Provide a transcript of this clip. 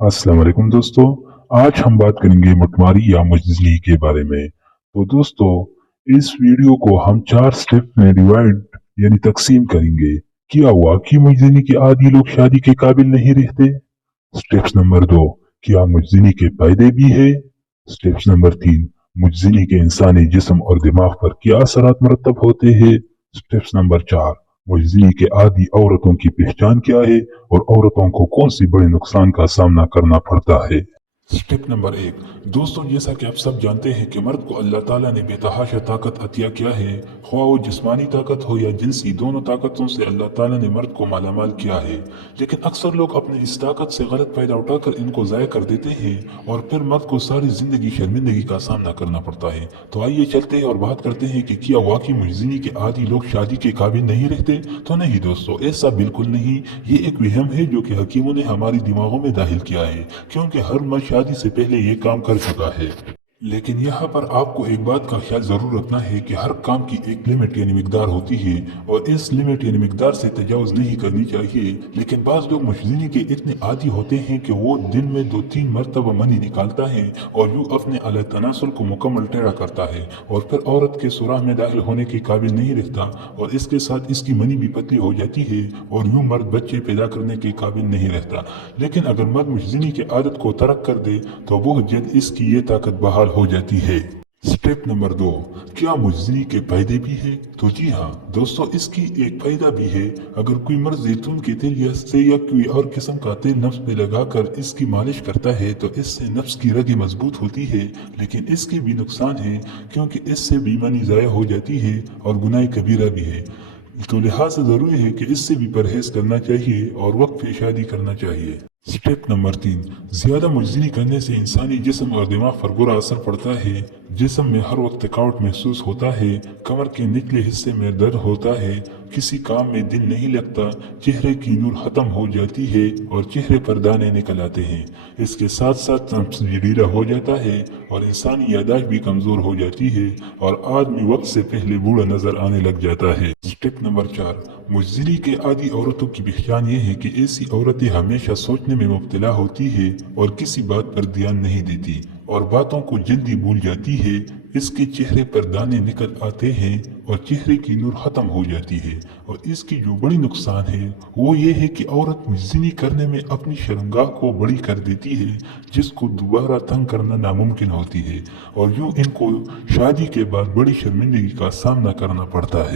अस्सलाम वालेकुम दोस्तों। आज हम बात करेंगे मटमारी या मजली के बारे में। तो दोस्तों, इस वीडियो को हम 4 स्टेप में डिवाइड यानी तकसीम करेंगे। क्या हुआ कि मजली के आदी लोग शादी के काबिल नहीं रहते। स्टेप्स नंबर 2, क्या मुजनी के फायदे भी है। स्टेप्स नंबर 3, मुजनी के इंसानी जिस्म और दिमाग पर क्या असरात मरतब होते हैं। स्टेप्स नंबर 4, मुजनी के आदी औरतों की पहचान क्या है और औरतों को कौन सी बड़े नुकसान का सामना करना पड़ता है। स्टेप नंबर 1, दोस्तों जैसा कि आप सब जानते हैं कि मर्द को अल्लाह ताला ने बेतहाशा ताकत अतिया किया है। ख्वाह वो जिस्मानी ताकत हो या जिनसी, दोनों ताकतों से अल्लाह ताला ने मर्द को मालामाल किया है। लेकिन अक्सर लोग अपने इस ताकत से गलत फायदा उठाकर इनको ज़ाया कर देते हैं और फिर मर्द को सारी जिंदगी शर्मिंदगी का सामना करना पड़ता है। तो आइए चलते हैं और बात करते हैं कि क्या वाकई मुजरिनी के आदी लोग शादी के काबिल नहीं रहते। तो नहीं दोस्तों, ऐसा बिल्कुल नहीं। ये एक वहम है जो कि हकीमों ने हमारे दिमागों में दाखिल किया है, क्योंकि हर मर्द शादी से पहले ये काम कर चुका है। लेकिन यहाँ पर आपको एक बात का ख्याल जरूर रखना है कि हर काम की एक लिमिट यानी मिकदार होती है और इस लिमिट यानी मिकदार से तजावुज नहीं करनी चाहिए। लेकिन बाज लोग मशरूनी के इतने आदी होते हैं कि वो दिन में 2-3 मरतबा मनी निकालता है और यूँ अपने अल तनासुल को मुकम्मल टेढ़ा करता है और फिर औरत के सुराह में दाखिल होने के काबिल नहीं रहता और इसके साथ इसकी मनी भी पतली हो जाती है और यूँ मर्द बच्चे पैदा करने के काबिल नहीं रहता। लेकिन अगर मर्द मशरूनी की आदत को तर्क कर दे तो बहुत जल्द इसकी ये ताकत बहाल हो जाती है। स्टेप नंबर 2, क्या मुजनी के फायदे भी है। तो जी हाँ दोस्तों, इसकी एक फायदा भी है। अगर कोई मर्द जैतून के तेल या कोई और किस्म का तेल नफ्स पे लगाकर इसकी मालिश करता है तो इससे नफ्स की रगें मजबूत होती है। लेकिन इसके भी नुकसान है, क्योंकि इससे बेईमानी ज़ाया हो जाती है और गुनाह कबीरा भी है। तो लिहाजा ज़रूरी है कि इससे भी परहेज करना चाहिए और वक्त पे शादी करना चाहिए। स्टेप नंबर 3, ज्यादा मुजनी करने से इंसानी जिस्म और दिमाग पर बुरा असर पड़ता है। जिस्म में हर वक्त थकावट महसूस होता है, कमर के निचले हिस्से में दर्द होता है, किसी काम में दिल नहीं लगता, चेहरे की नूर खत्म हो जाती है और चेहरे पर दाने निकल आते हैं। इसके साथ साथ नफ्स भी ढीला हो जाता है और इंसानी यादाश्त भी कमजोर हो जाती है और आदमी वक्त से पहले बूढ़ा नजर आने लग जाता है। स्टेप नंबर 4, मुजरी के आदि औरतों की पहचान ये है कि ऐसी औरतें हमेशा सोचने में मुब्तला होती है और किसी बात पर ध्यान नहीं देती और बातों को जल्दी भूल जाती है। इसके चेहरे पर दाने निकल आते हैं और चेहरे की नूर खत्म हो जाती है और इसकी जो बड़ी नुकसान है वो ये है कि औरत मुजनी करने में अपनी शर्मगाह को बड़ी कर देती है, जिसको दोबारा तंग करना नामुमकिन होती है और यूँ इनको शादी के बाद बड़ी शर्मिंदगी का सामना करना पड़ता है।